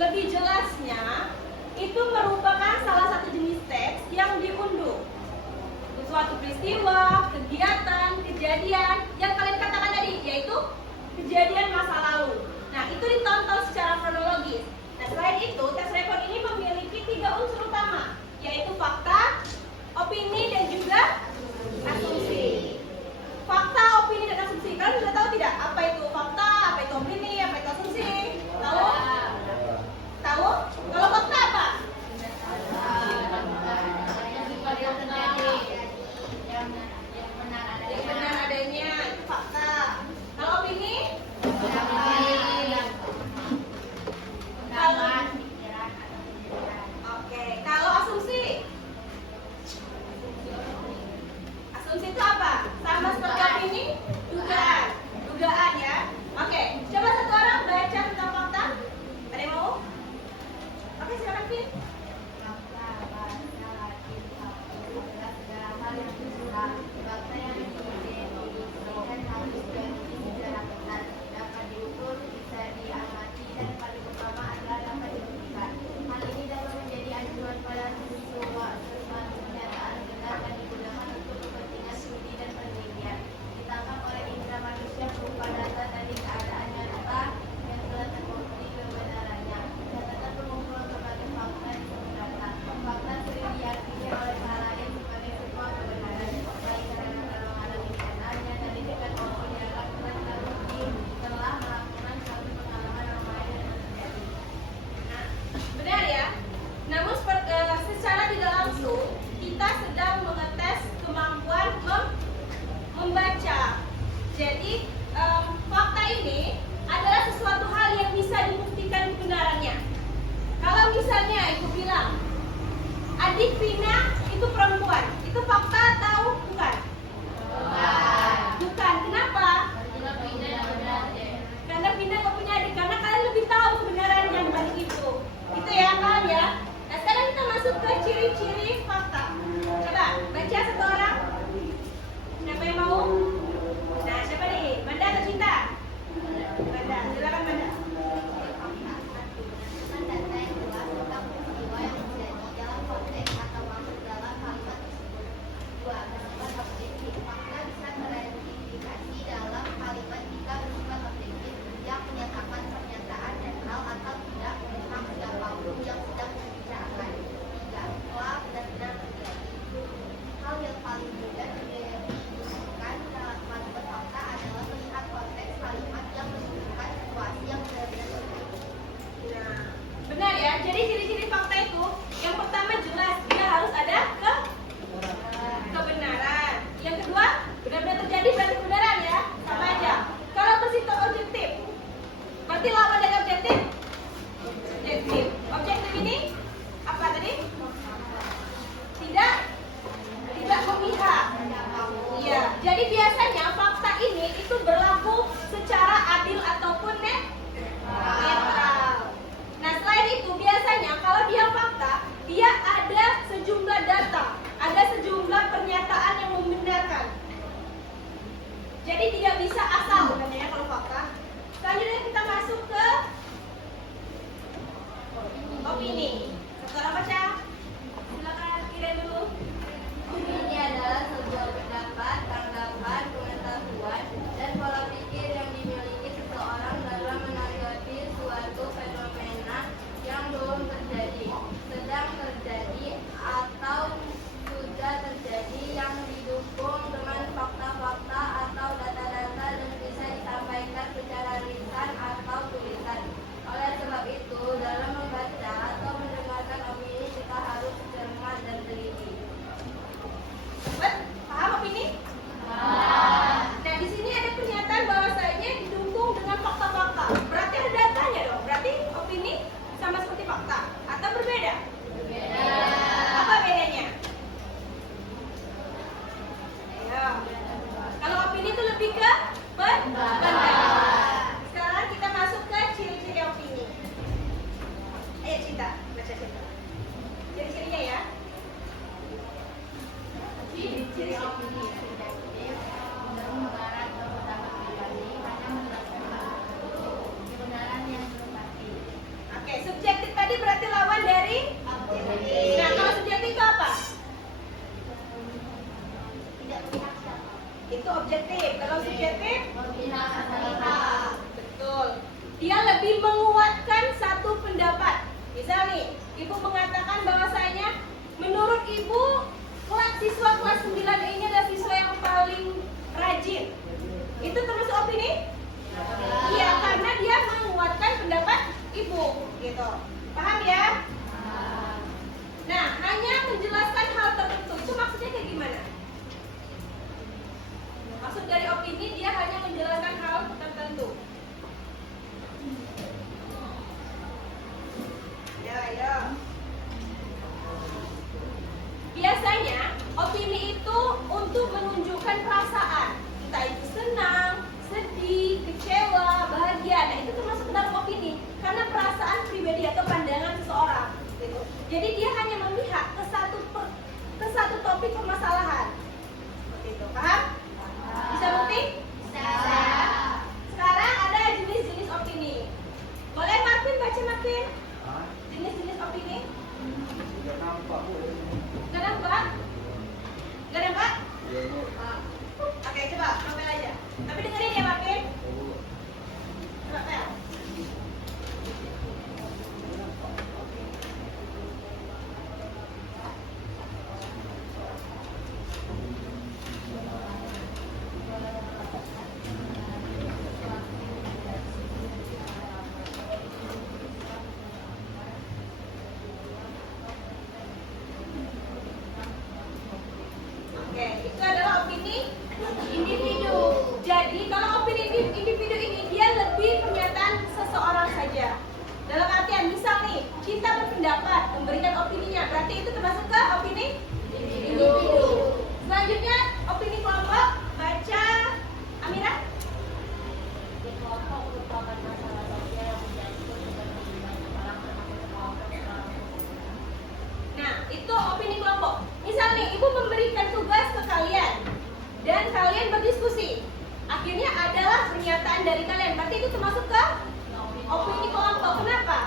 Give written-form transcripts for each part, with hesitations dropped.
lebih jelasnya itu merupakan salah satu jenis teks yang diunduh. Suatu peristiwa, kegiatan, kejadian yang kalian katakan tadi, yaitu kejadian masa lalu. Nah, itu ditonton secara kronologis. Nah, selain itu, tes rekon ini memiliki 3 unsur utama, yaitu fakta, opini, dan juga asumsi. Fakta, opini, dan asumsi. Kalian sudah tahu tidak apa itu fakta, apa itu opini, apa itu asumsi? Tahu? Tahu? Kalau fakta apa? Yang benar adanya itu fakta. Kalau opini? Oke. Kalau asumsi? Asumsi itu apa? Sama seperti opini? Dugaan. Dugaan ya. Oke. Coba satu orang baca tentang fakta. Ada yang mau? Oke, silakan Vin. Benar ya. Namun secara tidak langsung kita sedang mengetes kemampuan membaca. Jadi fakta ini adalah sesuatu hal yang bisa dibuktikan kebenarannya. Kalau misalnya ibu bilang adik Vina itu perempuan, itu fakta atau bukan? Bukan. Kenapa? Karena Vina gak punya adik, karena kalian lebih tahu kebenarannya dibanding itu. Itu ya kalian ya. Nah, sekarang kita masuk ke ciri-ciri fakta. Coba baca satu orang. Siapa yang mau? Nah, siapa nih? Manda atau Cinta? Manda, silakan Manda. Benar ya, jadi ciri-ciri fakta itu yang pertama jelas dia harus ada kebenaran. Yang kedua benar-benar terjadi berarti kebenaran ya, sama aja. Kalau bersifat objektif, berarti lawan dari objektif. Objektif. Objektif ini apa tadi? Tidak memihak. Iya. Jadi biasanya fakta ini itu berlaku secara adil ataupun netral. Nah, selain itu biasanya kalau dia fakta, dia ada sejumlah data, ada sejumlah pernyataan yang membenarkan. Jadi tidak bisa asal sebenarnya kalau fakta. Selanjutnya kita masuk ke lebih menguatkan satu pendapat. Misal nih, ibu mengatakan bahwasanya menurut ibu siswa kelas 9 ini adalah siswa yang paling rajin. Itu termasuk opini? Iya, karena dia menguatkan pendapat ibu, gitu. Paham ya? Nah, hanya menjelaskan hal tertentu. Itu maksudnya kayak gimana? Maksud dari opini dia hanya menjelaskan hal tertentu. Ya. Biasanya opini itu untuk menunjukkan perasaan, entah itu senang, sedih, kecewa, bahagia. Nah, itu termasuk dalam opini karena perasaan pribadi atau pandangan seseorang. Gitu. Jadi dia hanya memihak ke satu topik permasalahan. Seperti itu, paham? Bisa bukti? Bisa. Sekarang ada jenis-jenis opini. Boleh Marvin baca Marvin? Jenis-jenis opini? Gak nampak? Gak nampak? Oke, coba novel aja. Tapi dengerin ya Marvin. Coba Pel. Itu adalah opini individu. Jadi kalau opini individu ini dia lebih pernyataan seseorang saja. Dalam artian misal nih kita berpendapat memberikan opininya, berarti itu termasuk ke opini individu. Selanjutnya opini kelompok. Baca Amira. Di kelompok merupakan masalah sosial yang menjangkut dengan lebih banyak orang termasuk kelompok. Nah, itu opini kelompok. Misal nih, ibu memberikan tugas ke kalian dan kalian berdiskusi. Akhirnya adalah pernyataan dari kalian. Berarti itu termasuk ke opini kelompok. Kenapa?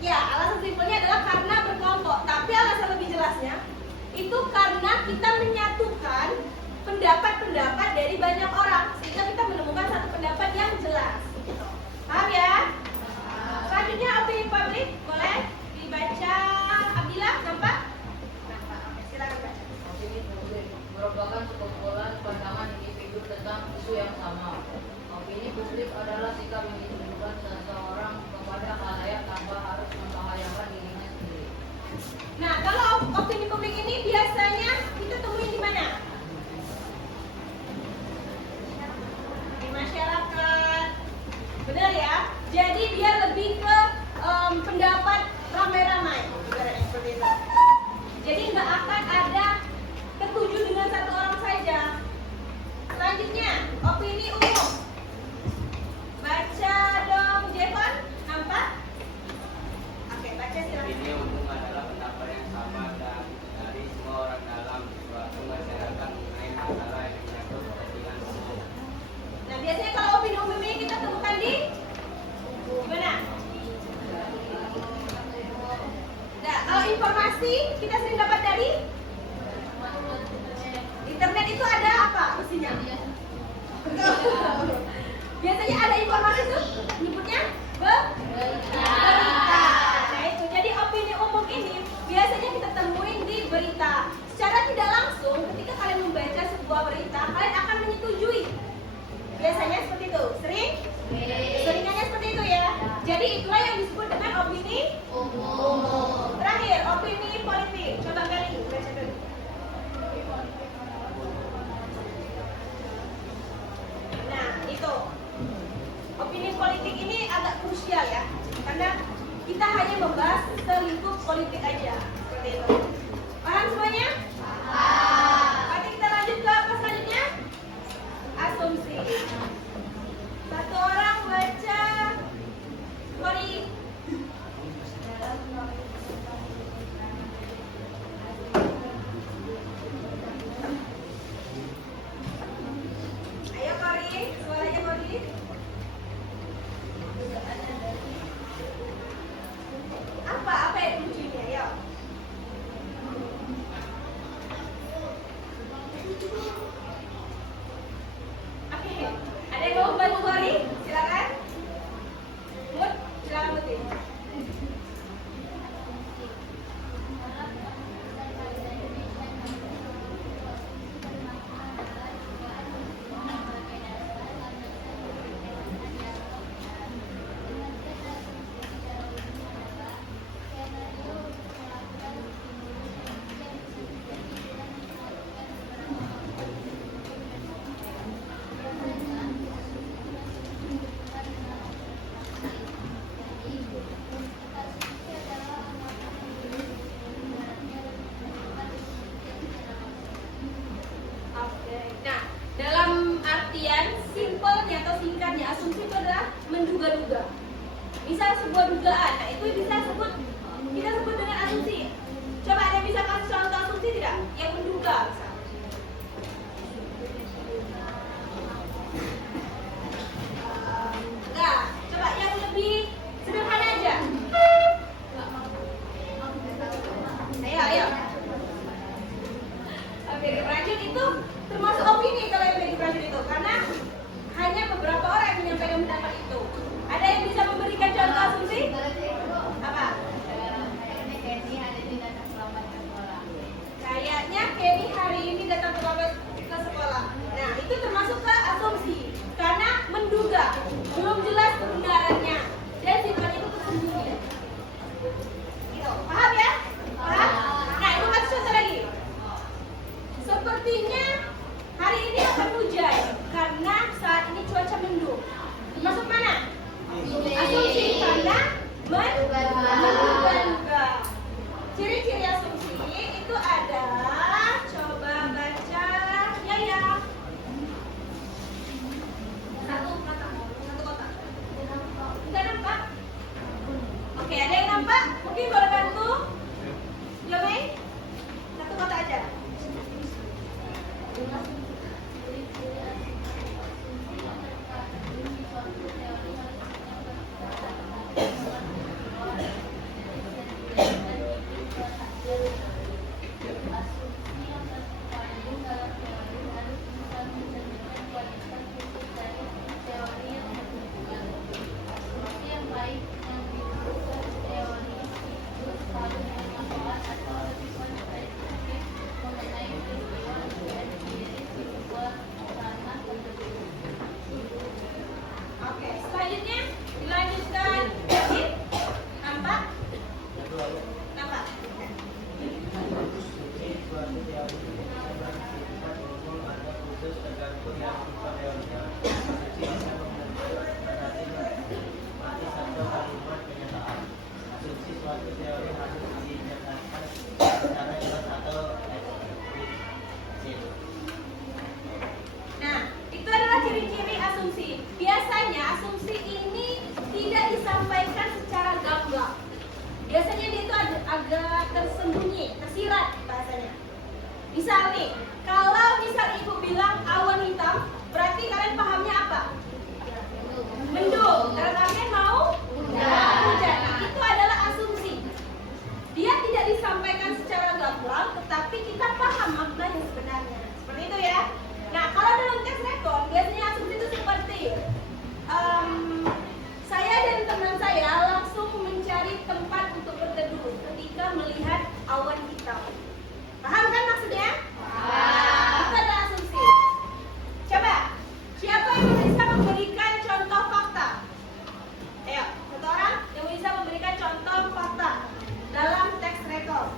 Ya, alasan simpelnya adalah karena berkelompok. Tapi alasan lebih jelasnya itu karena kita menyatukan pendapat-pendapat dari banyak orang sehingga kita menemukan satu pendapat yang jelas. Paham ya? Selanjutnya opini publik, boleh dibaca. Abdillah, nampak? Nampak. Oke, silakan baca. Opini publik merupakan sekumpulan pandangan individu tentang isu yang sama. Opini publik adalah sikap yang ditujukan seseorang kepada khalayak tanpa harus membahayakan dirinya sendiri. Nah, kalau opini publik ini biasanya kita temuin di mana? Di masyarakat. Benar ya? Jadi dia lebih ke pendapat ramai-ramai. Seperti itu. Jadi nggak akan ada ketujuh dengan satu orang saja. Selanjutnya, opini umum. Baca dong, Jevon. Nampak? Oke, baca silakan. Opini umum adalah pendapat yang sama dan dari semua orang dalam suatu masyarakat mengenai masalah yang menyangkut kepentingan umum. Nah, biasanya kalau opini umum ini kita temukan di mana? Nah, kalau informasi kita sering dapat dari internet. Itu ada apa mestinya? Biasanya ada informasi itu nyebutnya berita. Nah itu, jadi opini umum ini biasanya kita temuin di berita. Secara tidak langsung ketika kalian membaca sebuah berita, kalian akan menyetujui. Biasanya seperti itu. Seringannya seperti itu ya. Jadi itulah yang disebut dengan opini umum. Terakhir, opini politik. Coba kalian baca dulu. Nah, itu. Opini politik ini agak krusial ya. Karena kita hanya membahas selingkup politik aja. Seperti itu. Paham semuanya? Paham. Oke, kita lanjut ke apa selanjutnya? Asumsi. Satu orang baca Kori. Ayo Kori, suaranya Kori. Apa yang kuncinya? Ayo. Oke, ada yang mau bantu Kori? Artian simpelnya atau singkatnya asumsi itu adalah menduga-duga. Misal sebuah dugaan, nah itu kita sebut dengan asumsi. Coba ada yang bisa kasih contoh asumsi tidak? Yang menduga. Misal. Enggak, coba yang lebih sederhana aja. Ayo. Bagi racun itu termasuk opini kalau yang bagi racun itu, karena hanya beberapa orang yang menyampaikan pendapat itu. Ada yang bisa memberikan contoh asumsi? Apa? Kayaknya Kenny hari ini datang terlambat ke sekolah. Nah, itu termasuk ke asumsi karena menduga, belum jelas kebenarannya dan sifatnya itu tersembunyi. Gitu. Paham ya? Paham? Nah, itu kasih contoh lagi. Sepertinya hari ini akan hujan karena saat ini cuaca mendung. Masuk mana? Asumsi karena menduga. Ciri-ciri asumsi itu adalah, coba baca ya. Satu kotak. Enggak nampak? Oke, ada yang nampak? Mungkin boleh bantu? Ya, Mei? Satu kotak aja. Oke, selanjutnya dilanjutkan. Nampak? Nampak? Nah, itu adalah ciri-ciri asumsi. Biasanya asumsi ini tidak disampaikan secara gamblang. Biasanya dia itu agak tersembunyi, tersirat bahasanya. Misal nih, kalau misal ibu bilang awan hitam, berarti kalian pahamnya apa? Mendung. Karena kalian mau hujan. Nah, itu adalah asumsi. Dia tidak disampaikan secara gamblang, tetapi kita paham makna yang sebenarnya. Seperti itu ya. Nah, kalau dalam teks rekon, biasanya asumsi itu seperti saya dan teman saya langsung mencari tempat untuk berteduh ketika melihat awan hitam. Paham kan maksudnya? Itu adalah asumsi. Coba, siapa yang bisa memberikan contoh fakta? Ayo, satu orang yang bisa memberikan contoh fakta dalam teks rekon.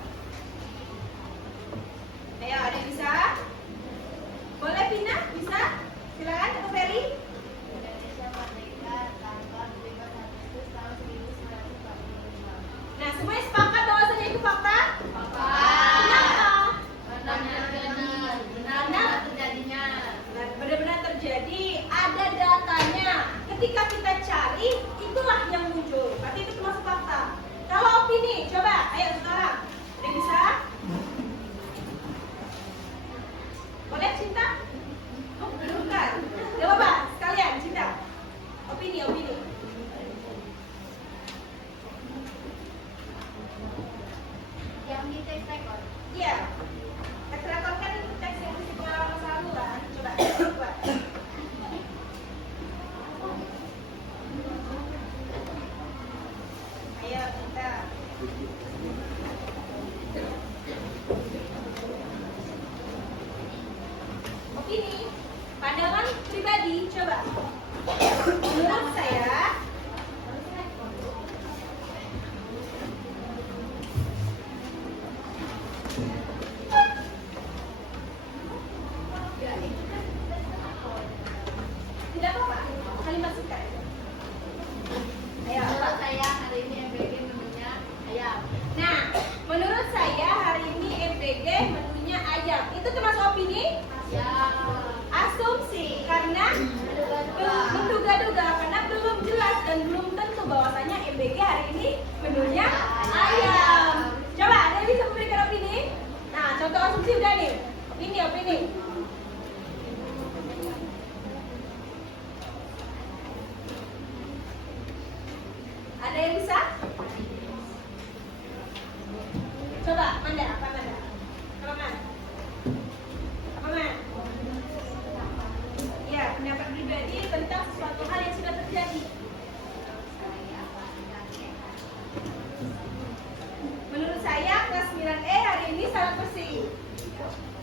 Ayo, ada yang bisa? Boleh Pina? Bisa? Silakan, Kak Ferry. Nah, semuanya sepakat bahwasanya itu fakta? Kenapa? Benar-benar terjadi, ada datanya. Ketika kita cari, itulah yang muncul. Berarti itu termasuk fakta. Kalau opini, coba, ayo sekarang. Ada yang bisa? Boleh Cinta? Oh, bukan. Gak apa-apa, sekalian Cinta. Opini. Yang di teks rekor. Iya. Teks rekor kan itu teks yang mesti pengalaman masa lalu kan. Coba, buat. Ayo kita.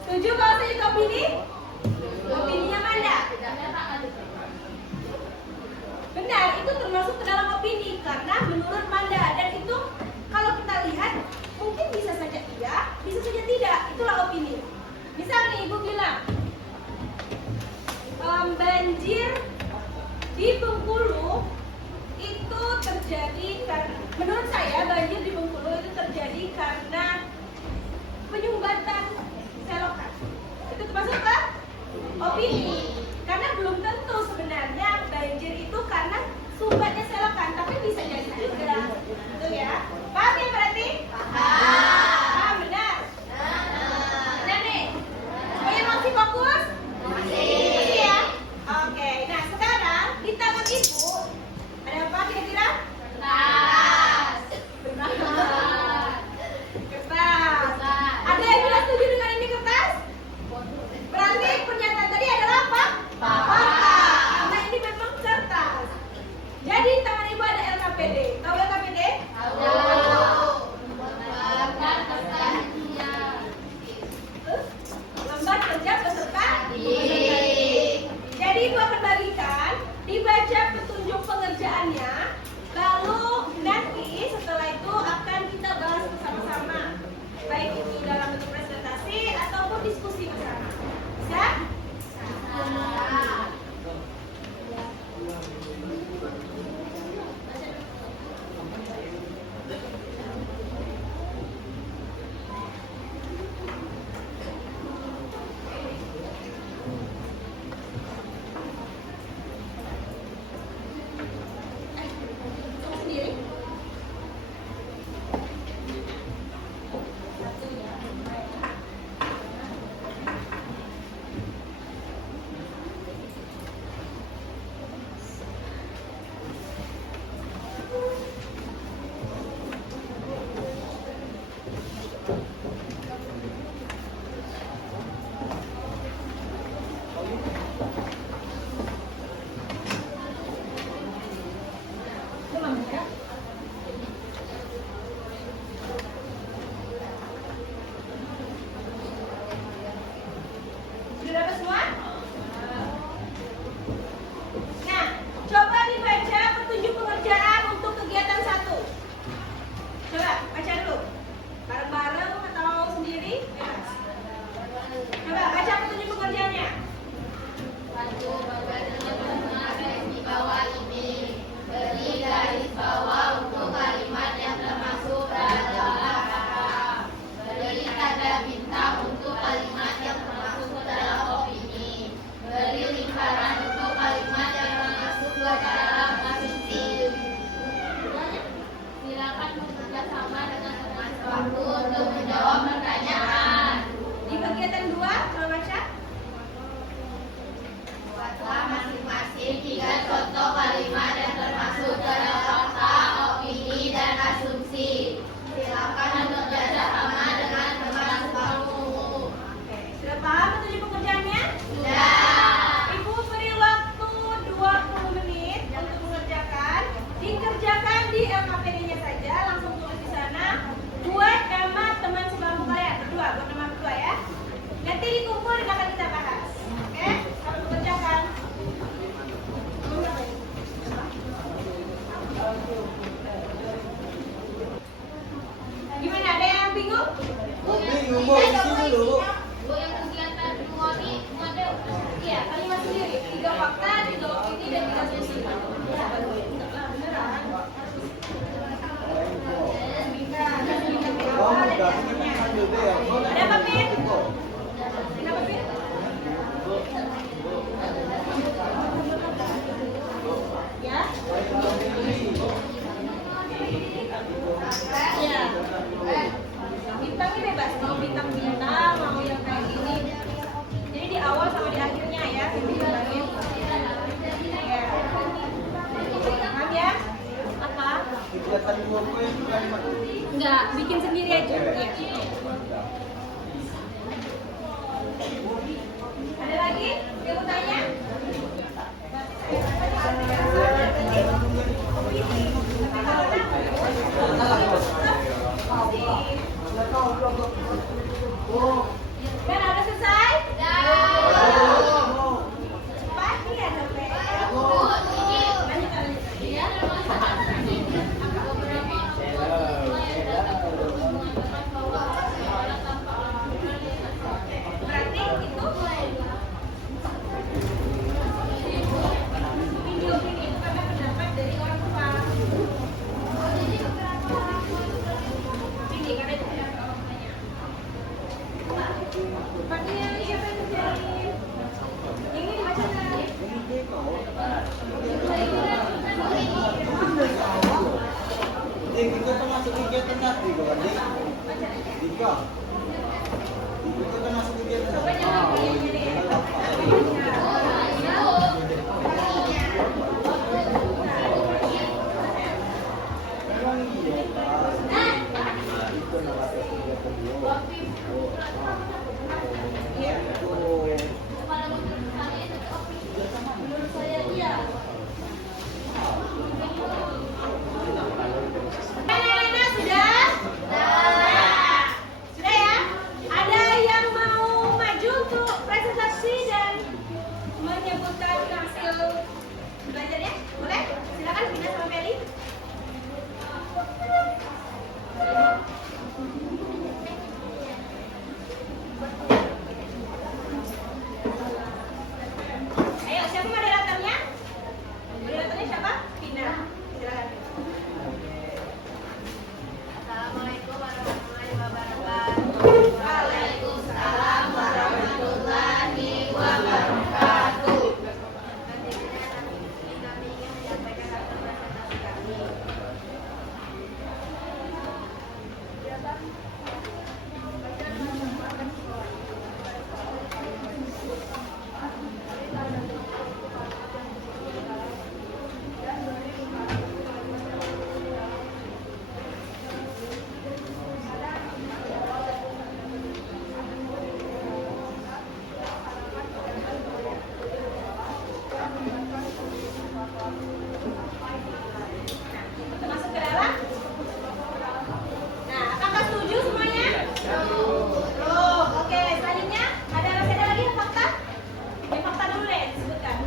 Setuju kalau saya juga opini? Opininya Manda? Benar, itu termasuk ke dalam opini karena menurut Manda, dan itu kalau kita lihat mungkin bisa saja iya, bisa saja tidak. Itulah opini. Misal nih Ibu bilang banjir di Bengkulu itu terjadi karena, menurut saya banjir di Bengkulu itu terjadi karena penyumbatan selokan. Itu termasuk ke opini. Karena belum tentu sebenarnya banjir itu karena sumbatnya selokan, tapi bisa jadi juga. Betul ya? Paham ya berarti? Paham, benar? Benar nih? Semuanya masih fokus? Masih ya? Oke, nah sekarang di tangan Ibu ada apa kira-kira? Kertas. Ada yang bilang setuju dengan ini kertas? Berarti pernyataan tadi adalah apa? Fakta. Karena ini memang kertas. Jadi di tangan Ibu ada LKPD. Tahu LKPD? Lembar kerja peserta didik. Jadi Ibu akan bagikan, dibaca petunjuk pengerjaannya, lalu nanti setelah itu akan kita bahas bersama-sama, baik itu dalam bentuk presentasi ataupun diskusi bersama. Bisa? Sendiri. Demam ya? Sudah dapat semua? Nah, coba dibaca petunjuk pengerjaan untuk kegiatan 1. Coba baca dulu. Bareng-bareng atau sendiri? Bebas. Coba baca petunjuk pengerjaannya. Beri garis bawah untuk kalimat yang termasuk dalam kata. Beri tanda bintang untuk kalimat yang termasuk ke dalam opini. Beri lingkaran untuk kalimat yang termasuk ke dalam asumsi. Silakan bekerja sama dengan teman waktu untuk menjawab pertanyaan. Di kegiatan 2, coba baca. Buatlah masing-masing 3 contoh kalimat yang termasuk dalam fakta, opini, dan asumsi. Silakan bekerja sama dengan teman kamu. Sudah paham petunjuk pengerjaannya? Sudah. Ibu beri waktu 20 menit untuk mengerjakan. Dikerjakan di LKPD-nya saja, langsung tulis di sana. Buat sama teman sebangku kalian berdua, buat teman berdua ya. Nanti dikumpul dan akan kita bahas. Oke? Kalau mengerjakan. Gimana? Ada yang bingung? Bingung, mau isi dulu. Bu, yang kegiatan 2 nih, ada Iya, kalimat sendiri. 3 fakta, 3 opini, dan 3 asumsi. Ya, beneran. Kamu udah kan juga ya. Ada apa, Pin? Kenapa, Pin? Ya? Iya. Bintangnya bebas, mau bintang-bintang, mau yang kayak gini. Jadi di awal sama di akhirnya ya, bintangnya. Ya. Paham ya? Apa? Kegiatan 2 poin kalimat. Enggak, bikin sendiri aja. Ya. Ada lagi yang mau tanya? Dan ada sisa juga. Itu kan masuk kegiatan. Coba jangan pilihnya deh. Memang iya, Pak. Itu adalah kegiatan dia. Menurut saya iya. Anak-anak sudah? Sudah ya? Ada yang mau maju untuk presentasi dan menyebutkan hasil belajarnya? Boleh? Silakan Vina sama Meli. Ayo, siapa moderatornya? Moderatornya siapa? Vina. Silakan. Assalamualaikum warahmatullahi wabarakatuh. Waalaikumsalam warahmatullahi wabarakatuh. Kami ingin menyampaikan hasil presentasi kami. Masuk ke dalam. Nah, apakah setuju semuanya? Oh, oke. Selanjutnya masih ada lagi yang fakta? Yang fakta dulu deh, sebutkan.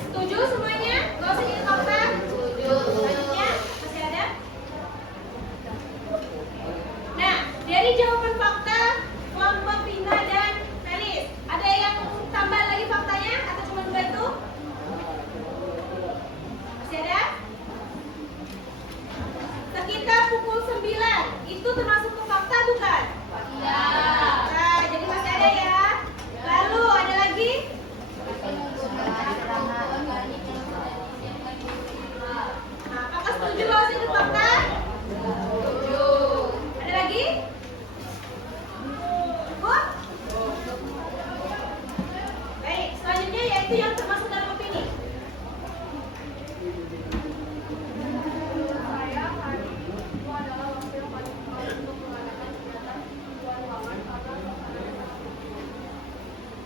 Setuju semuanya? Gak usah jadi fakta. Selanjutnya masih ada? Nah, dari jawaban fakta kelompok Vina dan Felis, ada yang tambah lagi faktanya atau cuma dua itu? Masih ada? Sekitar pukul 9, itu termasuk ke fakta bukan? Nah, jadi masih ada ya. Lalu ada lagi? Nah, apakah setuju kalau itu fakta? Ada lagi? Cukup? Baik, selanjutnya yaitu yang termasuk dalam opini.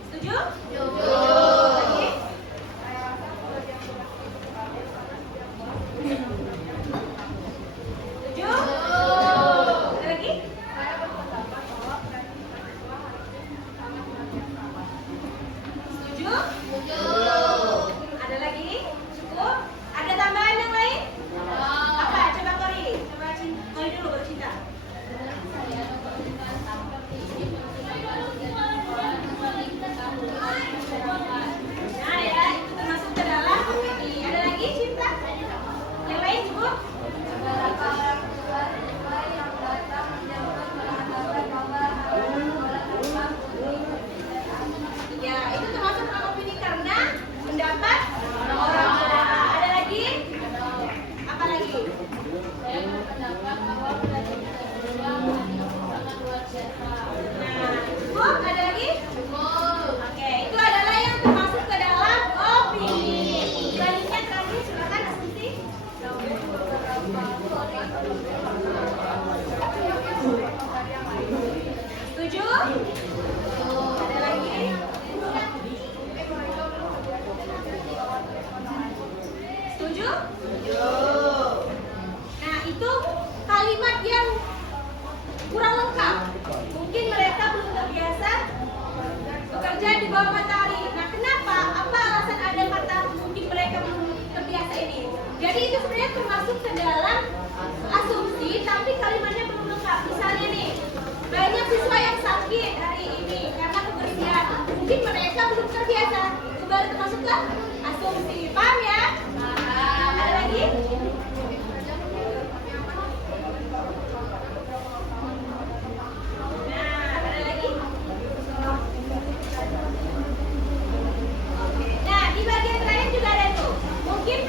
Setuju? Lagi? Setuju? Ada lagi? Setuju? Ada lagi? Cukup? Ada tambahan yang lain? Apa? Coba Kori. Coba Kori dulu baru Cinta. Nah ya, itu termasuk ke dalam opini. Ada lagi Cinta? Yang lain cukup? Ya, itu termasuk dalam opini karena pendapat orang. Ada lagi? Apa lagi? Nah, cukup? Ada lagi? Oke, itu adalah yang termasuk ke dalam opini. Selanjutnya terakhir silakan asumsi. Setuju? Ada lagi? Setuju? Nah, itu kalimat yang kurang lengkap. Mungkin mereka belum terbiasa bekerja di bawah matahari. Nah, kenapa? Apa alasan ada kata mungkin mereka belum terbiasa ini? Jadi itu sebenarnya termasuk ke dalam asumsi, tapi kalimatnya belum lengkap. Misalnya nih, banyak siswa yang sakit hari ini karena kebersihan. Mungkin mereka belum terbiasa. Itu baru termasuk ke asumsi. Paham ya? Ada lagi? Nah, ada lagi? Nah, di bagian terakhir juga ada tuh. Mungkin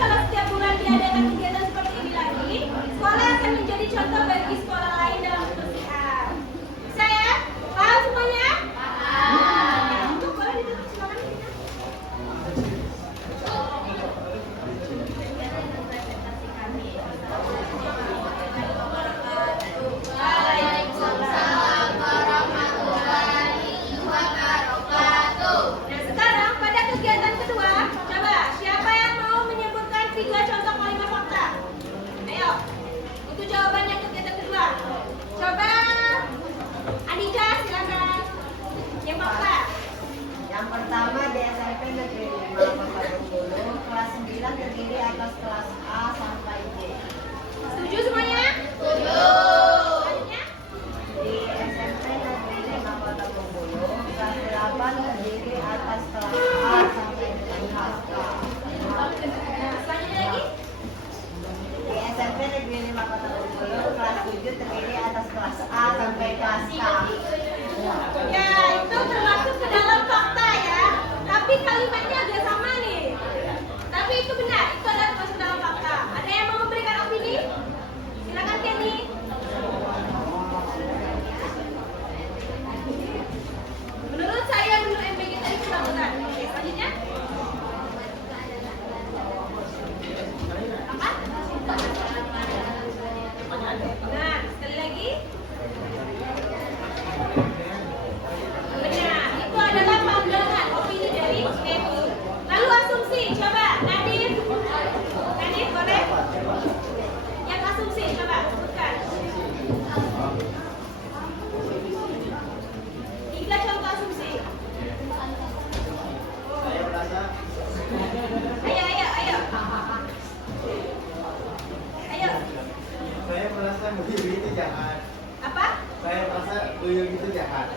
tuyul gitu jahat.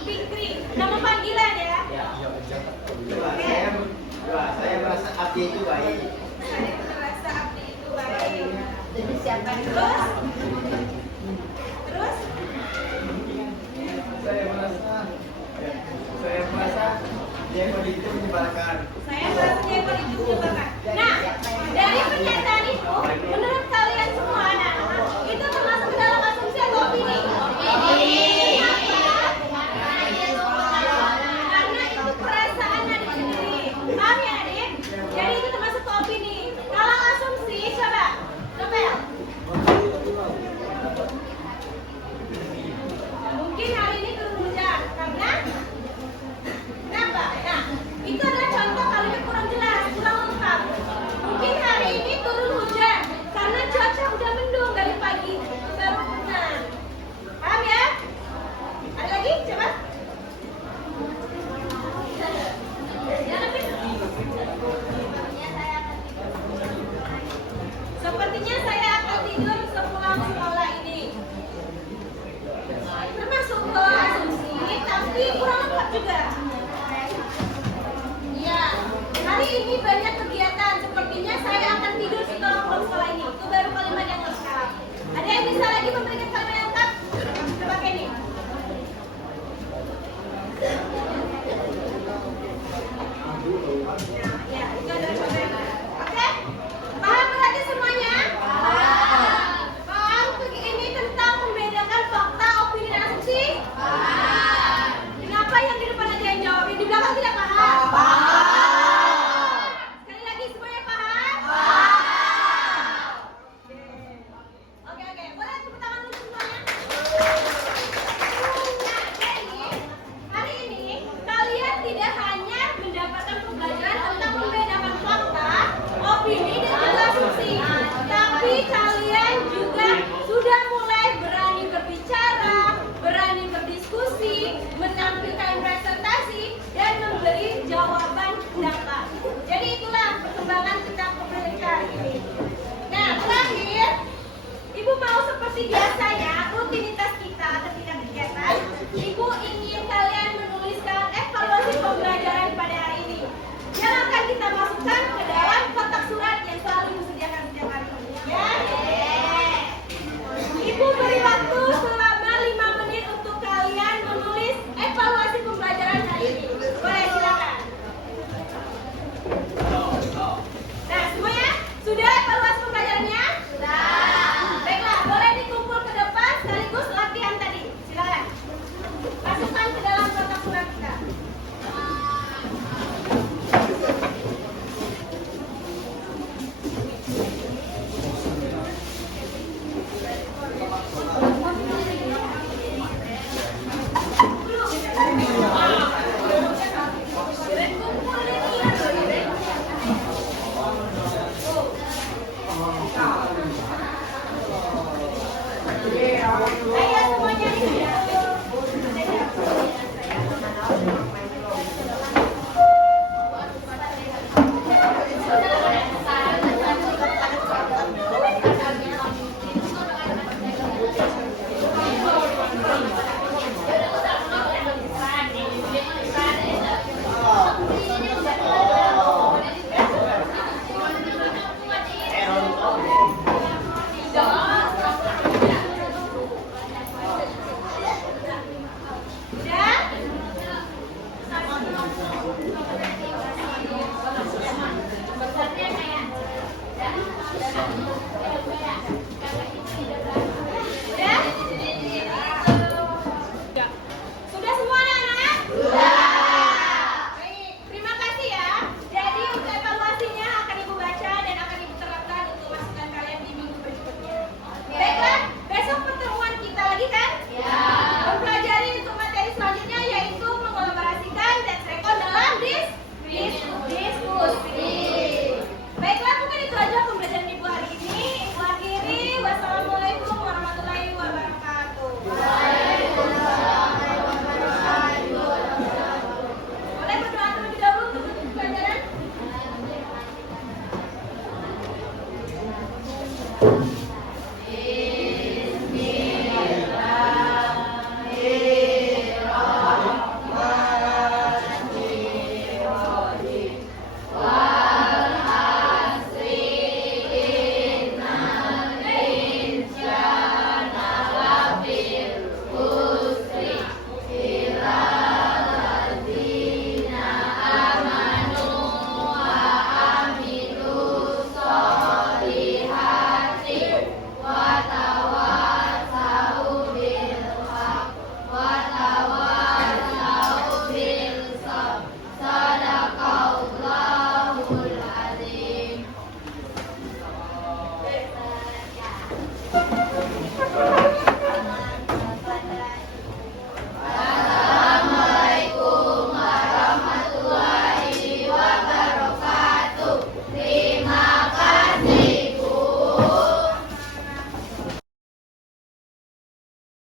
Fikri, nama panggilan ya. Ya. Saya merasa Abdi itu baik. Saya merasa Abdi itu baik. Jadi siapa Terus